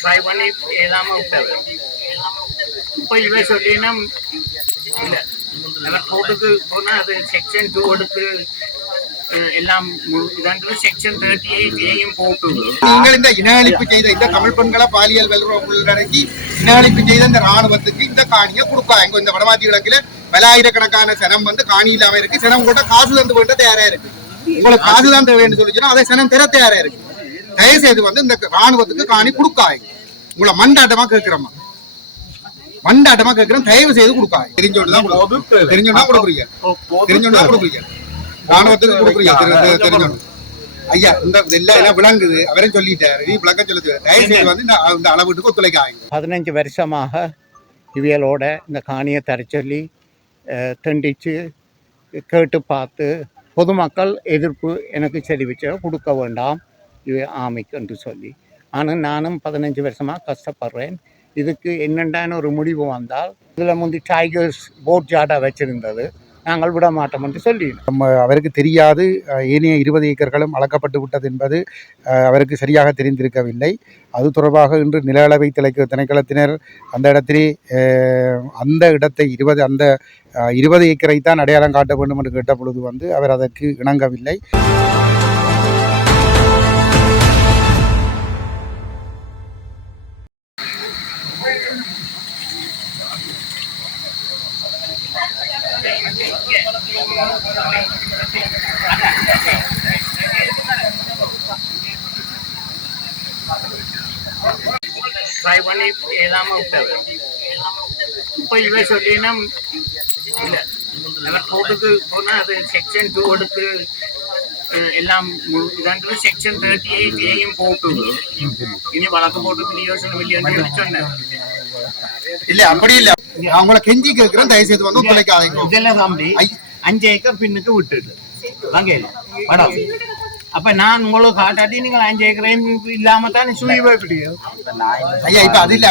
Try பண்ணி ஏதாம விட்டது. இப்போ இவன் சொல்லினா இல்லை அவர் கோர்ட்டுக்கு போனால் அது செக்ஷன் 2 எடுத்து எல்லாம் செக்ஷன் 38 போட்டு நீங்கள் இந்த இன அழிப்பு செய்த இந்த தமிழ் பெண்களை பாலியல் உள்ளடக்கி இன அழிப்பு செய்த இந்த ராணுவத்துக்கு இந்த காணியை கொடுக்காங்க. இந்த வடமாத்தி கிழக்குல பலாயிரக்கணக்கான சனம் வந்து காணி இல்லாம இருக்கு. சனம் கூட காசு தந்து போயிட்ட தயாரா இருக்கு. உங்களுக்கு காசு தான் தேவைன்னு சொல்லிச்சுன்னா அதை சனம் தர தயாரா இருக்கு. தயவு செய்து வந்து இந்த ராணுவத்துக்கு காணி கொடுக்காங்க. உங்களை மண்டாட்டமா கேட்கிறோமா, மண்டாட்டமா கேட்கிறோம். தயவு செய்து கொடுக்காங்க. தெரிஞ்சோண்டுதான் கொடுக்குறீங்க, தெரிஞ்சோண்டுதான் கொடுக்குறீங்க. ராணுவத்துக்கு கொடுக்குறீங்க தெரிஞ்சோண்டு. ஐயா இந்த எல்லாம் விளங்குது, அவரையும் சொல்லிட்டாரு, நீ விளக்கம் சொல்லுது. தயவு செய்து வந்து இந்த அளவுக்கு ஒத்துழைக்காங்க. 15 வருஷமாக இவியலோட இந்த காணியை தர சொல்லி தண்டிச்சு கேட்டு பார்த்து பொதுமக்கள் எதிர்ப்பு எனக்கு தெரிவிச்சு கொடுக்க வேண்டாம் இவை ஆமைக்கு என்று சொல்லி. ஆனால் நானும் 15 வருஷமாக கஷ்டப்படுறேன். இதுக்கு என்னென்ன ஒரு முடிவு வந்தால் இதில் முந்தி டைகர்ஸ் போட் ஜாடா வச்சுருந்தது, நாங்கள் விட மாட்டோம் என்று சொல்லி அவருக்கு தெரியாது. ஏனைய 20 ஏக்கர்களும் அளக்கப்பட்டு விட்டது என்பது அவருக்கு சரியாக தெரிந்திருக்கவில்லை. அது தொடர்பாக இன்று நில அளவை திணைக்களத்தினர் அந்த இடத்திலே அந்த இடத்தை 20 ஏக்கரை தான் அடையாளம் காட்ட வேண்டும் என்று கேட்ட பொழுது வந்து அவர் அதற்கு இணங்கவில்லை. ட்ரை பண்ணி ஏதாம விட்டது. இப்போ இவன் சொல்லினா இல்லை அவர் கோர்ட்டுக்கு போனால் அது செக்ஷன் 2 எடுத்து எல்லாம் செக்ஷன் 38 போட்டு இனி வழக்கு போட்டு பிரயோசனம் இல்லைன்னு சொன்னேன். இல்ல அப்படி இல்ல, அவங்கள கெஞ்சி கேட்கிறோம். தயவுசெய்து வந்து ஒத்துழைக்காதீங்க. இதெல்லாம் தம்பி 5 ஏக்கர் பின்னுக்கு விட்டுட்டு வாங்க மேடம். அப்ப நான் உங்களுக்கு காட்டாட்டி நீங்கள் 5 ஏக்கரையும் இல்லாம தான் சுழி போய்பிடியும். ஐயா இப்ப அது இல்ல,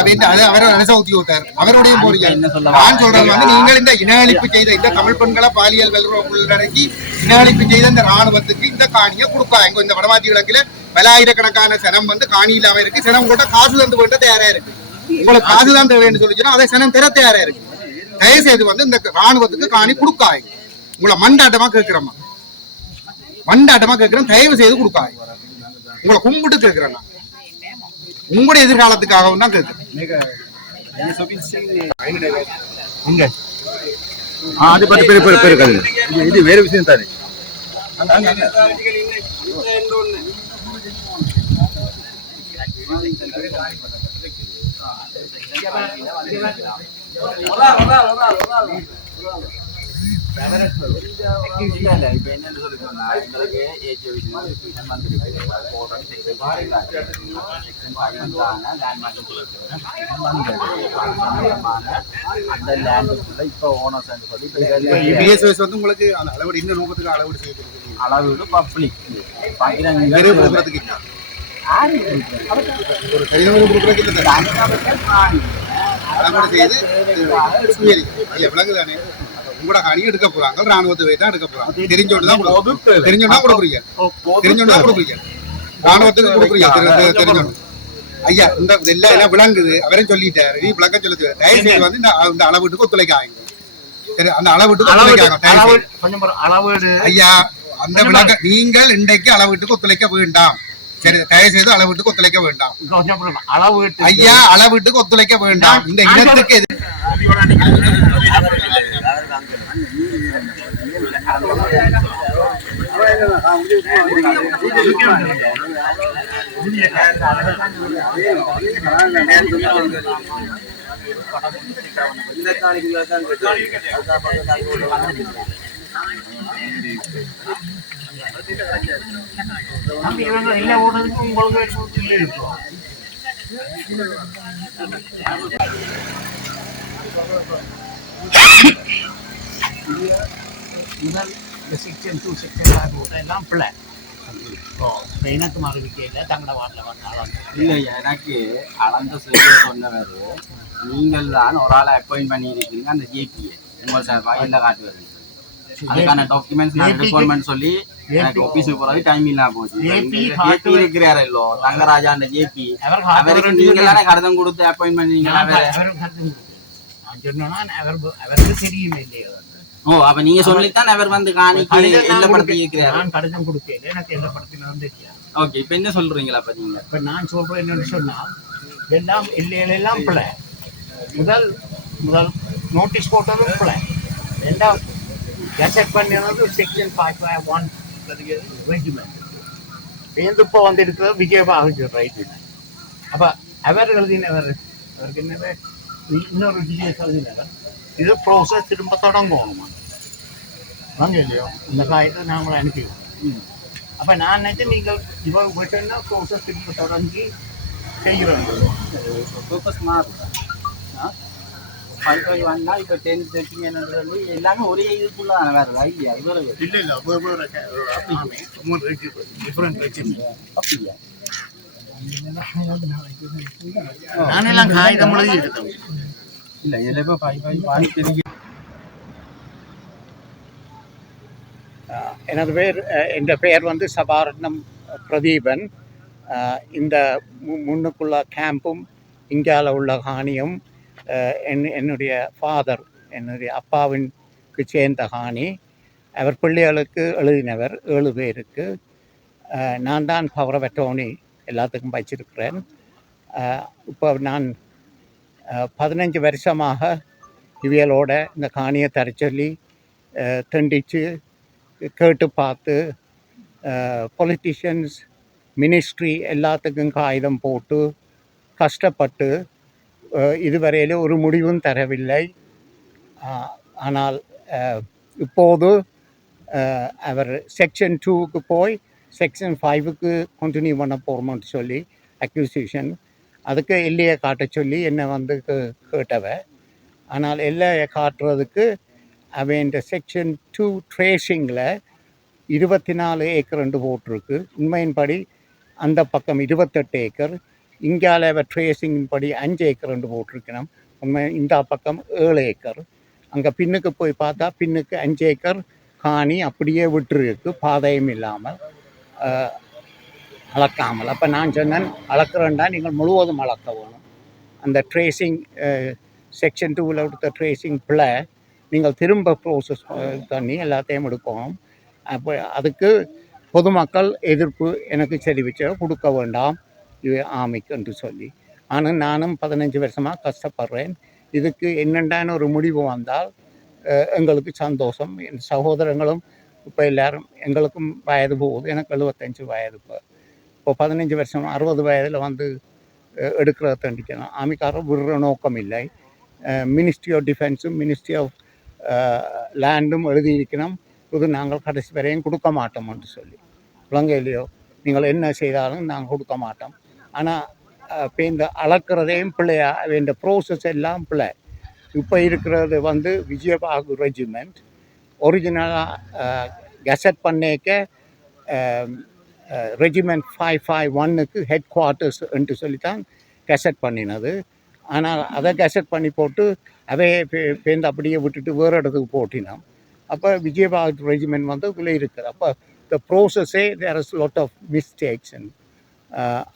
அவரை நினைச்ச ஊத்தி விட்டார். அவருடைய போறீங்க. நான் சொல்றது வந்து நீங்கள் இந்த இன அழிப்பு செய்த இந்த தமிழ் பெண்களை பாலியல் உள்ளடக்கி இன அழிப்பு செய்த இந்த ராணுவத்துக்கு இந்த காணியை கொடுக்காங்க. இந்த வடமாத்தி கிழக்குல பலாயிரக்கணக்கான சனம் வந்து காணி இல்லாம இருக்கு. சனம் கூட காசு தந்து போயிட்ட தயாரா இருக்கு. உங்களுக்கு காசு தான் தேவைன்னு சொல்லிச்சுன்னா அதை சனம் தர தயாரா இருக்கு. தயவு செய்து வந்து இந்த ராணுவத்துக்கு காணி கொடுக்காங்க. உங்களை மண்டாட்டமா கேட்கிறோமா, மண்டாட்டமா கேட்கிறேன். தயவு செய்து கொடுக்காங்க. உங்களை கும்பிட்டு கேட்கிறேன். உங்களுடைய எதிர்காலத்துக்காகவும் தான் கேட்கிறேன். அது பற்றி இது வேறு விஷயம் தானே. உங்களுக்கு அளவீடு இந்த நோக்கத்துக்கு அளவீடு செய்யப்படுது. அளவீடு பப்ளிக் ஒரு தனிநபர் கொடுக்குறதுக்கு இல்லை, அளவீடு செய்து விலங்குதானே உங்களோட காணி எடுக்க போறாங்க. ராணுவத்தை தான் எடுக்க போறாங்க. தெரிஞ்சோண்டுதான் கொடுக்குறீங்க, தெரிஞ்சோண்டுதான் கொடுக்குறீங்க. ராணுவத்துக்கு கொடுக்குறீங்க தெரிஞ்சோண்டு. ஐயா இந்த எல்லாம் விளங்குது, அவரையும் சொல்லிட்டாரு, நீ விளக்கம் சொல்லுது. தயவு செய்து வந்து இந்த அளவீட்டுக்கு ஒத்துழைக்காங்க. அந்த அளவீட்டுக்கு ஐயா அந்த விளக்க நீங்கள் இன்றைக்கு அளவீட்டுக்கு ஒத்துழைக்க வேண்டாம். சரி, தயவு செய்து அளவீட்டுக்கு ஒத்துழைக்க வேண்டாம். ஐயா அளவீட்டுக்கு ஒத்துழைக்க வேண்டாம். இந்த இனத்துக்கு முதல் செக்ஷன் 2 செக்ஷன் 5 எல்லாம் பிள்ளை எனக்கு மறுவிக்கையில் தங்கட வாட்டில் வந்தாலும் இல்லையா. எனக்கு அளந்து செய்ய சொன்னவர் நீங்கள் தான் ஒரு ஆளை அப்பாயின்ட் பண்ணியிருக்கீங்க. அந்த ஜேபியை உங்கள் சார்பாக என்ன காட்டுவது அதுக்கான டாக்குமெண்ட்ஸ் நான் ரெக்குவயர்மெண்ட் சொல்லி எனக்கு ஆபீஸுக்கு போறது டைம் இல்லாம போச்சு. ஜேபி இருக்கிறாரு இல்லோ தங்கராஜா அந்த ஜேபி அவருக்கு நீங்க தானே கடிதம் கொடுத்து அப்பாயின்மெண்ட் நீங்க அவருக்கு தெரியுமே இல்லையோ. ஓ அப்ப நீங்க சொல்லித்தான் அவர் வந்து காணிக்கு எல்ல படத்தை இருக்கிறாரு. நான் கடிதம் கொடுக்கல, எனக்கு எந்த படத்திலும் தெரியாது. ஓகே இப்ப என்ன சொல்றீங்களா அப்ப நீங்க? இப்ப நான் சொல்றேன் என்னன்னு சொன்னால் எல்லாம் எல்லாம் பிள்ளை. முதல் நோட்டீஸ் போட்டதும் பிள்ளை. ரெண்டாவது கெசட் பண்ணினது செக்ஷன் 551 ரெஜிமெண்ட். இப்போ வந்திருக்கிறது விஜயபாகு ரெஜிமெண்ட். அப்ப அவர் எழுதினவர் அவருக்கு என்ன இன்னொரு டிஜிஎஸ் எழுதினவர். இது ப்ரோசஸ் திரும்ப தொடங்கணுமா வாங்க இல்லையோ? இந்த காயத்தை நாங்கள் அனுப்பிடுவோம். அப்போ நான் நினைச்சு நீங்கள் இவ்வளோ போயிட்டோன்னா ப்ரோசஸ் திரும்ப தொடங்கி செய்கிறோம். பர்பஸ் மாறும். 551 இப்போ 10 13 என்னன்றது எல்லாமே ஒரே இதுக்குள்ள வேற ஐடியா அது வேற டிஃப்ரெண்ட் ரெஜிமெண்ட். அப்படியா? நானெல்லாம் காகிதம் எழுதி எடுத்தோம். இல்ல இதுல இப்போ 551 தெரியும். என் பெயர் வந்து சபாரட்னம் பிரதீபன். இந்த முன்னுக்குள்ள கேம்பும் இந்தியாவில் உள்ள காணியும் என்னுடைய ஃபாதர், என்னுடைய அப்பாவிற்கு சேர்ந்த காணி. அவர் பிள்ளைகளுக்கு எழுதினவர் 7 பேருக்கு. நான் தான் பவர் ஆஃப் அட்டர்னி எல்லாத்துக்கும் வச்சிருக்கிறேன். இப்போ நான் 15 வருஷமாக இவியலோட இந்த காணியை தரச்சொல்லி தண்டித்து கேட்டு பார்த்து பொலிட்டிஷியன்ஸ் மினிஸ்ட்ரி எல்லாத்துக்கும் காகிதம் போட்டு கஷ்டப்பட்டு இதுவரையில் ஒரு முடிவும் தரவில்லை. ஆனால் இப்போது அவர் செக்ஷன் 2க்கு போய் செக்ஷன் 5க்கு கண்டினியூ பண்ண போகிறோம்னு சொல்லி அக்யூசிஷன் அதுக்கு எல்லையை காட்ட சொல்லி என்னை வந்து கேட்டவ. ஆனால் எல்லையை காட்டுறதுக்கு அவன் இந்த செக்ஷன் 2 ட்ரேஷிங்கில் 24 ஏக்கர் ரெண்டு போட்டிருக்கு. உண்மையின்படி அந்த பக்கம் 28 ஏக்கர், இங்கால அவ ட்ரேசிங்கின் படி 5 ஏக்கர் ரெண்டு போட்டிருக்கணும். உண்மை இந்த பக்கம் 7 ஏக்கர். அங்கே பின்னுக்கு போய் பார்த்தா பின்னுக்கு 5 ஏக்கர் காணி அப்படியே விட்டுருக்கு, பாதையும் இல்லாமல் அளக்காமல். அப்போ நான் சொன்னேன், அளக்குறேன்டா நீங்கள் முழுவதும் அளக்க வேணும். அந்த ட்ரேசிங் செக்ஷன் 2வில் எடுத்த ட்ரேசிங் பிள்ளை நீங்கள் திரும்ப ப்ரோசஸ் பண்ணி எல்லாத்தையும் எடுக்கணும். அப்போ அதுக்கு பொதுமக்கள் எதிர்ப்பு எனக்கு தெரிவித்து கொடுக்க வேண்டாம் இது ஆமைக்கு என்று சொல்லி. ஆனால் நானும் 15 வருஷமாக கஷ்டப்படுறேன். இதுக்கு என்னென்ன ஒரு முடிவு வந்தால் எங்களுக்கு சந்தோஷம். என் சகோதரங்களும் இப்போ எல்லோரும் எங்களுக்கும் வயது போகுது. எனக்கு 75 வயது. இப்போ 15 வருஷம் 60 வயதில் வந்து எடுக்கிறத தண்டிக்கணும். ஆமிக்காரர் விடுற நோக்கம் இல்லை. மினிஸ்ட்ரி ஆஃப் டிஃபென்ஸும் மினிஸ்ட்ரி ஆஃப் லேண்டும் எழுதியிருக்கணும், இது நாங்கள் கடைசி வரையும் கொடுக்க மாட்டோம் என்று சொல்லி. இலங்கையிலையோ நீங்கள் என்ன செய்தாலும் நாங்கள் கொடுக்க மாட்டோம். ஆனால் இப்போ இந்த அளக்கிறதையும் பிள்ளையா இந்த ப்ரோசஸ் எல்லாம் பிள்ளை. இப்போ இருக்கிறது வந்து விஜயபாகு ரெஜிமெண்ட் ஒரிஜினலாக கெசட் பண்ணிக்க ரெஜிமெண்ட் 551க்கு ஹெட் குவார்ட்டர்ஸ் என்று சொல்லித்தான் கெசட் பண்ணினது. ஆனால் அதை கெசட் பண்ணி போட்டு அதையே பேருந்து அப்படியே விட்டுட்டு வேறு இடத்துக்கு போட்டினோம். அப்போ விஜயபாகு ரெஜிமெண்ட் வந்து இதில் இருக்குது. அப்போ இந்த ப்ரோசஸே there is lot of mistakes.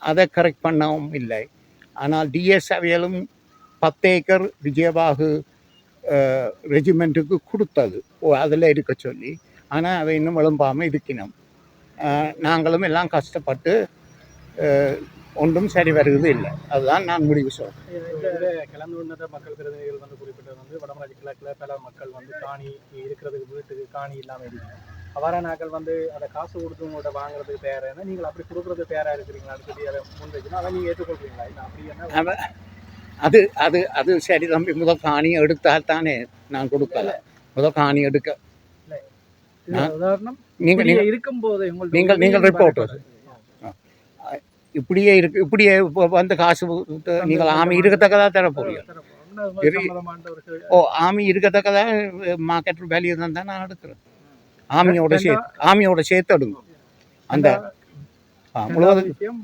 அதை கரெக்ட் பண்ணவும் இல்லை. ஆனால் டிஎஸ் அவையலும் 10 ஏக்கர் விஜயபாகு ரெஜிமெண்ட்டுக்கு கொடுத்தது அதில் இருக்க சொல்லி. ஆனால் அவை இன்னும் எழும்பாமல் இருக்கணும். நாங்களும் எல்லாம் கஷ்டப்பட்டு ஒன்றும் சரி வருவது இல்லை. அதுதான் நான் முடிவு சொல்கிறேன். கிளம்பி வந்த மக்கள் பிரதிநிதிகள் வந்து குறிப்பிட்டது வந்து வடமராட்சி கிழக்கில் பல மக்கள் வந்து காணி இருக்கிறதுக்கு வீட்டுக்கு காணி இல்லாமல் இருக்காங்க. அவ்வாறான நாட்கள் வந்து அதை காசு கொடுத்து உங்கள்கிட்ட வாங்குறதுக்கு தயாராக நீங்கள் அப்படி கொடுக்குறது தயாராக இருக்கிறீங்களா? அது சொல்லி அதை முன்வைக்கணும். அதை நீங்கள் ஏற்றுக்கொள்றீங்களா? இல்லை அப்படி என்ன அது அது அது சரி தம்பி, முதல் காணியை எடுத்தால் தானே நான் கொடுக்கல. முதல் காணி எடுக்க உதாரணம் நீங்கள் இருக்கும்போது நீங்கள் ரிப்போர்ட்டர் இப்படியே இருக்கு, இப்படியே வந்து காசு நீங்கள் ஆமி இருக்கத்தக்கதாக தர போறீங்க. ஓ ஆமி இருக்கத்தக்கதாக மார்க்கெட் வேல்யூ தான் நான் எடுக்கிறேன். ஆமியோட சேர்த்து எடுங்க. அந்த முழுவதும் விஷயம்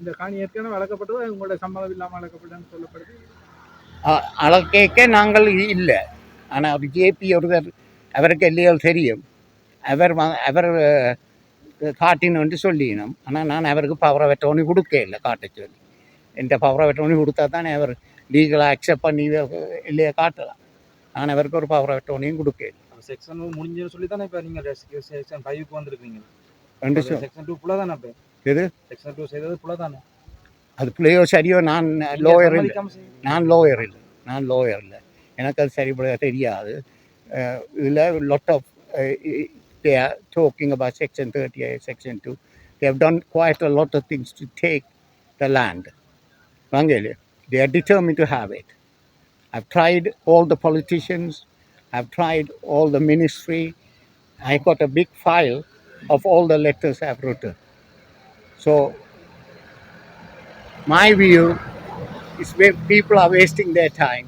இந்த காணி ஏற்கனவே வளர்க்கப்பட்டது உங்களோட சம்மதம் இல்லாமல் வளர்க்கப்பட்டதுன்னு சொல்லப்படுது. அளக்கேக்க நாங்கள் இல்லை. ஆனால் ஜேபி ஒருவர் அவருக்கு எல்லைகள் தெரியும். அவர் காட்டினு சொல்லினோம். ஆனால் நான் அவருக்கு பவர் ஆஃப் அட்டர்னி கொடுக்க இல்லை காட்ட சொல்லி. எந்த பவர் ஆஃப் அட்டர்னி கொடுத்தா தானே அவர் லீகலாக அக்செப்ட் பண்ணி இல்லையா காட்டலாம். நான் அவருக்கு ஒரு பவர் ஆஃப் அட்டர்னியும் கொடுக்க இல்லை. செக்ஷன் முடிஞ்சுன்னு சொல்லி தானே இப்போ நீங்கள் செக்ஷன் 5க்கு வந்திருக்கீங்க. செக்ஷன் 2 புள்ள தானே? இப்போ எது செக்ஷன் 2 செய்தது புள்ள தானே? அது பிள்ளையோ சரியோ? நான் லோயர் இல்லை. நான் லோயர் இல்லை. எனக்கு அது சரிபட தெரியாது. இதில் lot of they are talking about section 38, section 2. They have done quite a lot of things to take the land. They are determined to have it. I've tried all the politicians. I've tried all the ministry. I got a big file of all the letters I've written. So my view is where people are wasting their time.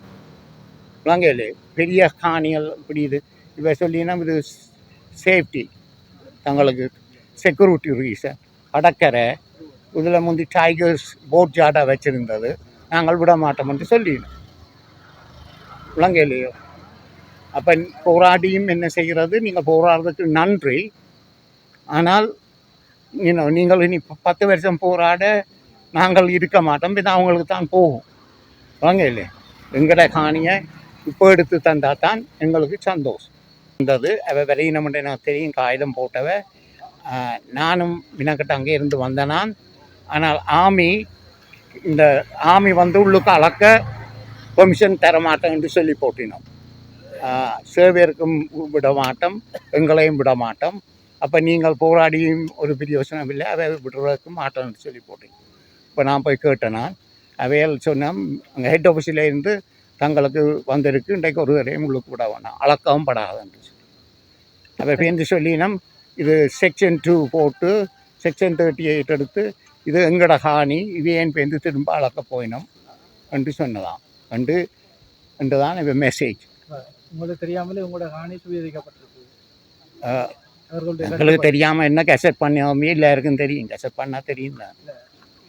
பெரிய காணிகள் இப்படி இவ சொல்லினா இது safety, தங்களுக்கு security reason. கடற்கரை இதில் முந்தி tigers boat ஜாடாக வச்சுருந்தது, நாங்கள் விட மாட்டோம் என்று சொல்லினோம். இல்லையோ? அப்போ போராடியும் என்ன செய்கிறது? நீங்கள் போராடுறதுக்கு நன்றி. ஆனால் நீங்கள் இனி 10 வருஷம் போராட நாங்கள் இருக்க மாட்டோம். இது அவங்களுக்கு தான் போகும். இல்லையா? எங்கட காணியை இப்போ எடுத்து தந்தால் தான் எங்களுக்கு சந்தோஷம். இருந்தது அவ விரையினம்ன்ற எனக்கு தெரியும். காகிதம் போட்டவ நானும் வினக்கிட்ட அங்கே இருந்து வந்தேன் நான். ஆனால் இந்த ஆமி உள்ளுக்கு அளக்க பெர்மிஷன் தர மாட்டேன் என்று சொல்லி போட்டினோம். சேவையருக்கும் விட மாட்டோம், எங்களையும் விட மாட்டோம். அப்போ நீங்கள் போராடியும் ஒரு பிரயோசனம் இல்லை, அவை விடுறதுக்கு மாட்டோம்னு சொல்லி போட்டீங்க. இப்போ நான் போய் கேட்டேன். நான் அவையில் சொன்னேன், அங்கே ஹெட் ஆஃபீஸில் இருந்து தங்களுக்கு வந்திருக்கு, இன்றைக்கு ஒரு தடையும் உங்களுக்கு விட வேணாம், அளக்கவும் படாதுன்னு சொல்லி. அப்போ பேருந்து சொல்லினோம், இது செக்ஷன் 2 போட்டு செக்ஷன் 38 எடுத்து இது எங்கட காணி, இது ஏன் பேருந்து திரும்ப அளக்க போயினோம் என்று சொன்னதாம் என்று தான் இப்போ மெசேஜ். உங்களுக்கு தெரியாமலே உங்களோட காணி சுவீகரிக்கப்பட்டிருக்கு. எங்களுக்கு தெரியாமல் என்ன கெசட் பண்ணியோமே எல்லாருக்கும் தெரியும். கெசட் பண்ணால் தெரியும் தான்.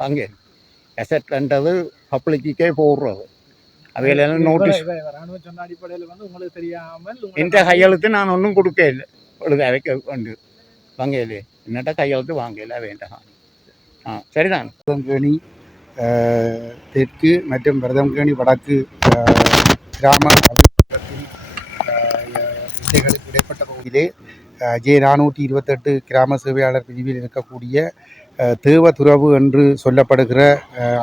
அங்கே கெசட்ன்றது பப்ளிக்கே போடுறது. அவையெல்லாம் நோட்டீஸ் சொன்ன அடிப்படையில் உங்களுக்கு தெரியாமல் எந்த கையெழுத்து நான் ஒன்றும் கொடுக்க இல்லை. அவைக்க உண்டு வாங்கலே என்னட்ட கையெழுத்து வாங்கல வேண்டாம். சரிதான். விரதங்கேணி தெற்கு மற்றும் விரதங்கேணி வடக்கு கிராம அபிவிருத்தியின் திசைகளுக்கு இடைப்பட்ட பகுதியிலே J428 கிராம சேவையாளர் பிரிவில் இருக்கக்கூடிய தேவதுறவு என்று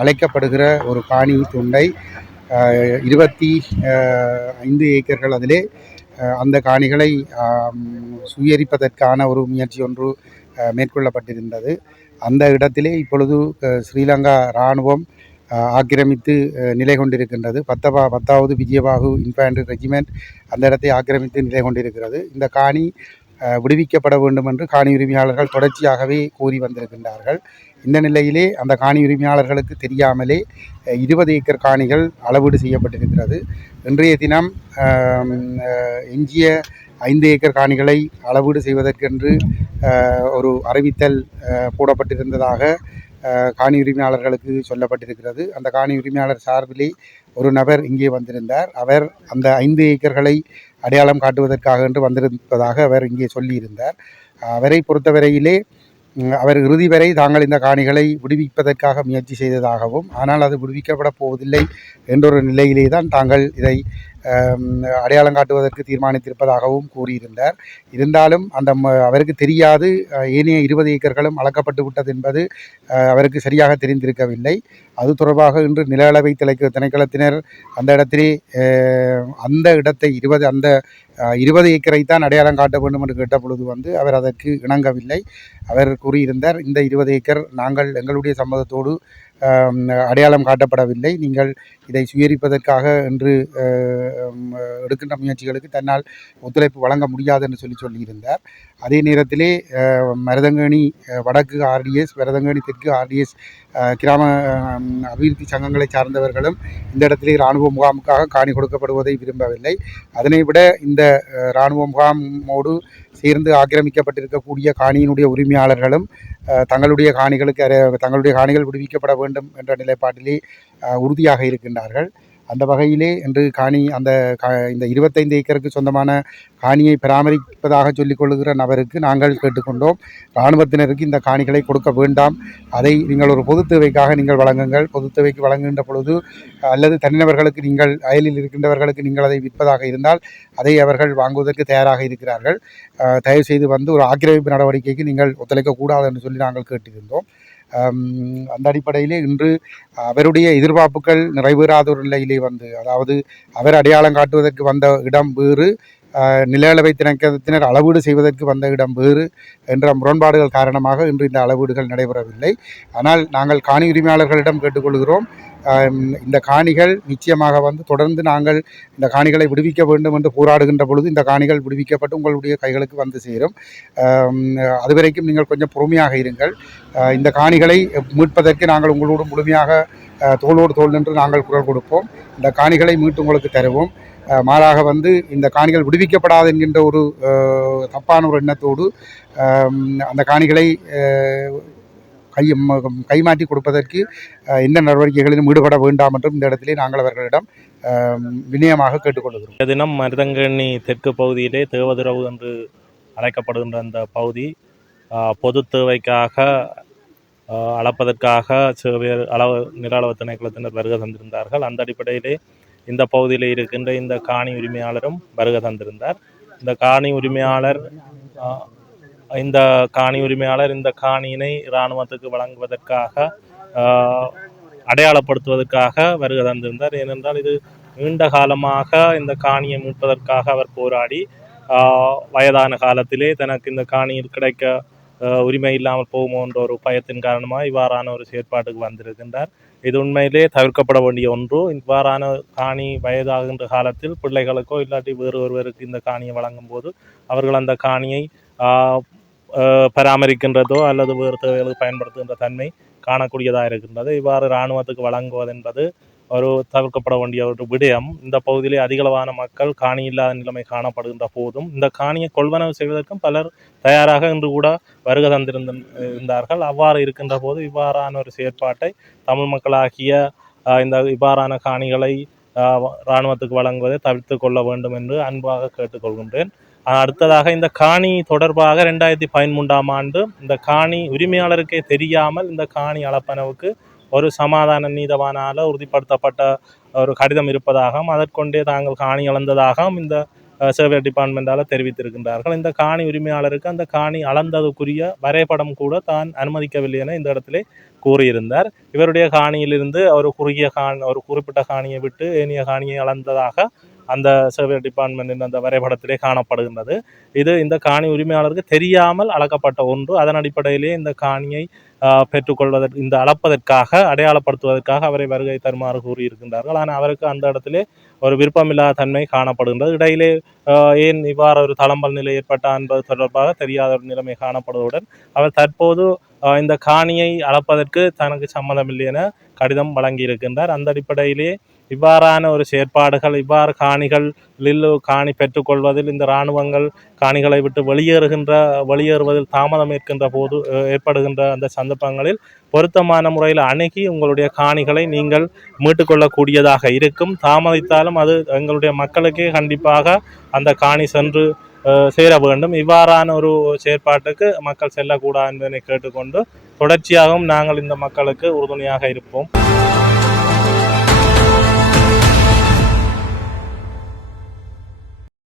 அழைக்கப்படுகிற ஒரு காணி துண்டை 25 ஏக்கர்கள் அதிலே அந்த காணிகளை சுயரிப்பதற்கான ஒரு முயற்சி ஒன்று மேற்கொள்ளப்பட்டிருந்தது. அந்த இடத்திலே இப்பொழுது ஸ்ரீலங்கா இராணுவம் ஆக்கிரமித்து நிலை கொண்டிருக்கின்றது. 10வது விஜயபாகு இன்ஃபேண்ட்ரி ரெஜிமெண்ட் அந்த இடத்தை ஆக்கிரமித்து நிலை கொண்டிருக்கிறது. இந்த காணி விடுவிக்கப்பட வேண்டும் என்று காணி உரிமையாளர்கள் தொடர்ச்சியாகவே கோரி வந்திருக்கின்றார்கள். இந்த நிலையிலே அந்த காணி உரிமையாளர்களுக்கு தெரியாமலே 20 ஏக்கர் காணிகள் அளவீடு செய்யப்பட்டிருக்கிறது. இன்றைய தினம் எஞ்சிய 5 ஏக்கர் காணிகளை அளவீடு செய்வதற்கென்று ஒரு அறிவித்தல் போடப்பட்டிருந்ததாக காணி உரிமையாளர்களுக்கு சொல்லப்பட்டிருக்கிறது. அந்த காணி உரிமையாளர் சார்பிலே ஒரு நபர் இங்கே வந்திருந்தார். அவர் அந்த 5 ஏக்கர்களை அடையாளம் காட்டுவதற்காக என்று வந்திருப்பதாக அவர் இங்கே சொல்லியிருந்தார். அவரை பொறுத்தவரையிலே அவர் இறுதி வரை தாங்கள் இந்த காணிகளை விடுவிப்பதற்காக முயற்சி செய்ததாகவும், ஆனால் அது விடுவிக்கப்பட போவதில்லை என்றொரு நிலையிலே தான் தாங்கள் இதை அடையாளம் காட்டுவதற்கு தீர்மானித்திருப்பதாகவும் கூறியிருந்தார். இருந்தாலும் அவருக்கு தெரியாது ஏனைய 20 ஏக்கர்களும் அளக்கப்பட்டு விட்டது என்பது அவருக்கு சரியாக தெரிந்திருக்கவில்லை. அது தொடர்பாக இன்று நில அளவை திணைக்களத்தினர் அந்த இடத்திலே அந்த இடத்தை 20 ஏக்கரை தான் அடையாளம் காட்ட வேண்டும் என்று கேட்ட பொழுது அவர் அதற்கு இணங்கவில்லை. அவர் கூறியிருந்தார், இந்த 20 ஏக்கர் நாங்கள் எங்களுடைய சம்மதத்தோடு அடையாளம் காட்டப்படவில்லை, நீங்கள் இதை சுயரிப்பதற்காக என்று எடுக்கின்ற முயற்சிகளுக்கு தன்னால் ஒத்துழைப்பு வழங்க முடியாது என்று சொல்லியிருந்தார். அதே நேரத்திலே மருதங்கேணி வடக்கு RDS, மருதங்கேணி தெற்கு RDS கிராம அபிவிருத்தி சங்கங்களை சார்ந்தவர்களும் இந்த இடத்திலே இராணுவ முகாமுக்காக காணி கொடுக்கப்படுவதை விரும்பவில்லை. அதனை விட இந்த இராணுவ முகாமோடு சேர்ந்து ஆக்கிரமிக்கப்பட்டிருக்கக்கூடிய காணியினுடைய உரிமையாளர்களும் தங்களுடைய காணிகள் விடுவிக்கப்பட வேண்டும் என்ற நிலைப்பாட்டிலே உறுதியாக இருக்கின்றார்கள். அந்த வகையிலே இன்று இந்த 25 ஏக்கருக்கு சொந்தமான காணியை பராமரிப்பதாக சொல்லிக் கொள்ளுகிற நபருக்கு நாங்கள் கேட்டுக்கொண்டோம், இராணுவத்தினருக்கு இந்த காணிகளை கொடுக்க வேண்டாம், அதை நீங்கள் ஒரு பொது தேவைக்காக நீங்கள் வழங்குங்கள். பொது தேவைக்கு வழங்குகின்ற பொழுது அல்லது தனிநபர்களுக்கு நீங்கள் அயலில் இருக்கின்றவர்களுக்கு நீங்கள் அதை விற்பதாக இருந்தால் அதை அவர்கள் வாங்குவதற்கு தயாராக இருக்கிறார்கள். தயவு செய்து ஒரு ஆக்கிரமிப்பு நடவடிக்கைக்கு நீங்கள் ஒத்துழைக்கக்கூடாது என்று சொல்லி நாங்கள் கேட்டிருந்தோம். அந்த அடிப்படையிலே இன்று அவருடைய எதிர்பார்ப்புகள் நிறைவேறாத ஒரு நிலையிலே அதாவது அவர் அடையாளம் காட்டுவதற்கு வந்த இடம் வேறு, நில அளவை திணைக்களத்தினர் அளவீடு செய்வதற்கு வந்த இடம் வேறு என்ற முரண்பாடுகள் காரணமாக இன்று இந்த அளவீடுகள் நடைபெறவில்லை. ஆனால் நாங்கள் காணி உரிமையாளர்களிடம் கேட்டுக்கொள்கிறோம், இந்த காணிகள் நிச்சயமாக தொடர்ந்து நாங்கள் இந்த காணிகளை விடுவிக்க வேண்டும் என்று போராடுகின்ற பொழுது இந்த காணிகள் விடுவிக்கப்பட்டு உங்களுடைய கைகளுக்கு வந்து சேரும். அதுவரைக்கும் நீங்கள் கொஞ்சம் பொறுமையாக இருங்கள். இந்த காணிகளை மீட்பதற்கு நாங்கள் உங்களோடு முழுமையாக தோளோடு தோள் நின்று நாங்கள் குரல் கொடுப்போம். இந்த காணிகளை மீட்டு உங்களுக்கு தருவோம். மாறாக இந்த காணிகள் விடுவிக்கப்படாது என்கின்ற ஒரு தப்பான ஒரு எண்ணத்தோடு அந்த காணிகளை கைமாற்றி கொடுப்பதற்கு எந்த நடவடிக்கைகளிலும் ஈடுபட வேண்டாம் என்றும் இந்த இடத்திலே நாங்கள் அவர்களிடம் வினயமாக கேட்டுக்கொள்கிறோம். தினம் மருதங்கண்ணி தெற்கு பகுதியிலே தேவதுறவு என்று அழைக்கப்படுகின்ற அந்த பகுதி பொது தேவைக்காக அளப்பதற்காக சேவையர் நில அளவு திணைக்களத்தினர் வருகை தந்திருந்தார்கள். அந்த அடிப்படையிலே இந்த பகுதியில் இருக்கின்ற இந்த காணி உரிமையாளரும் வருகை தந்திருந்தார். இந்த காணி உரிமையாளர் இந்த காணியினை இராணுவத்துக்கு வழங்குவதற்காக அடையாளப்படுத்துவதற்காக வருகை தந்திருந்தார். ஏனென்றால் இது நீண்ட காலமாக இந்த காணியை மீட்பதற்காக அவர் போராடி வயதான காலத்திலே தனக்கு இந்த காணியில் கிடைக்க உரிமை இல்லாமல் போகுமோ என்ற ஒரு பயத்தின் காரணமாக இவ்வாறான ஒரு செயற்பாட்டுக்கு வந்திருக்கின்றார். இது உண்மையிலே தவிர்க்கப்பட வேண்டிய ஒன்று. இவ்வாறான காணி வயதாகின்ற காலத்தில் பிள்ளைகளுக்கோ இல்லாட்டி வேறு ஒருவருக்கு இந்த காணியை வழங்கும் போது அவர்கள் அந்த காணியை பராமரிக்கின்றதோ அல்லது வேறு தேவைகளுக்கு பயன்படுத்துகின்ற தன்மை காணக்கூடியதாக இருக்கின்றது. இவ்வாறு இராணுவத்துக்கு வழங்குவது என்பது ஒரு தவிர்க்கப்பட வேண்டிய ஒரு விடயம். இந்த பகுதியிலே அதிகளவான மக்கள் காணி இல்லாத நிலைமை காணப்படுகின்ற போதும் இந்த காணியை கொள்வனவு செய்வதற்கும் பலர் தயாராக இன்று கூட வருகை தந்திருந்தார்கள். அவ்வாறு இருக்கின்ற போது இவ்வாறான ஒரு செயற்பாட்டை தமிழ் மக்களாகிய இவ்வாறான காணிகளை இராணுவத்துக்கு வழங்குவதை தவிர்த்து கொள்ள வேண்டும் என்று அன்பாக கேட்டுக்கொள்கின்றேன். அடுத்ததாக இந்த காணி தொடர்பாக 2013ஆம் ஆண்டு இந்த காணி உரிமையாளருக்கே தெரியாமல் இந்த காணி அளப்பனவுக்கு ஒரு சமாதான நீதவானால் உறுதிப்படுத்தப்பட்ட ஒரு கடிதம் இருப்பதாகவும் அதற்கொண்டே தாங்கள் காணி அளந்ததாகவும் இந்த சர்வே டிபார்ட்மெண்டால் தெரிவித்திருக்கின்றார்கள். இந்த காணி உரிமையாளருக்கு அந்த காணி அளந்ததுக்குரிய வரைபடம் கூட தான் அனுமதிக்கவில்லை என இந்த இடத்திலே கூறியிருந்தார். இவருடைய காணியிலிருந்து ஒரு குறிப்பிட்ட காணியை விட்டு ஏனைய காணியை அளந்ததாக அந்த சர்வே டிபார்ட்மெண்ட் அந்த வரைபடத்திலே காணப்படுகின்றது. இது இந்த காணி உரிமையாளருக்கு தெரியாமல் அளக்கப்பட்ட ஒன்று. அதன் அடிப்படையிலே இந்த காணியை பெற்றுக்கொள்வதற்கு இந்த அளப்பதற்காக அடையாளப்படுத்துவதற்காக அவரை வருகை தருமாறு கூறியிருக்கின்றார்கள். ஆனால் அவருக்கு அந்த இடத்திலே ஒரு விருப்பமில்லாத தன்மை காணப்படுகின்றது. இடையிலே ஏன் இவ்வாறு ஒரு தளம்பல் நிலை ஏற்பட்டா என்பது தொடர்பாக தெரியாத ஒரு நிலைமை காணப்படுவதுடன் அவர் தற்போது இந்த காணியை அளப்பதற்கு தனக்கு சம்மதமில்லை என கடிதம் வழங்கியிருக்கின்றார். அந்த அடிப்படையிலே இவ்வாறான ஒரு செயற்பாடுகள் இவ்வாறு காணி பெற்றுக்கொள்வதில் இந்த இராணுவங்கள் காணிகளை விட்டு வெளியேறுவதில் தாமதம் ஏற்படுகின்ற அந்த சந்தர்ப்பங்களில் பொருத்தமான முறையில் அணுகி உங்களுடைய காணிகளை நீங்கள் மீட்டுக்கொள்ளக்கூடியதாக இருக்கும். தாமதித்தாலும் அது எங்களுடைய மக்களுக்கே கண்டிப்பாக அந்த காணி சென்று சேர வேண்டும். இவ்வாறான ஒரு செயற்பாட்டுக்கு மக்கள் செல்லக்கூடாது என்பதனை கேட்டுக்கொண்டு தொடர்ச்சியாகவும் நாங்கள் இந்த மக்களுக்கு உறுதுணையாக இருப்போம்.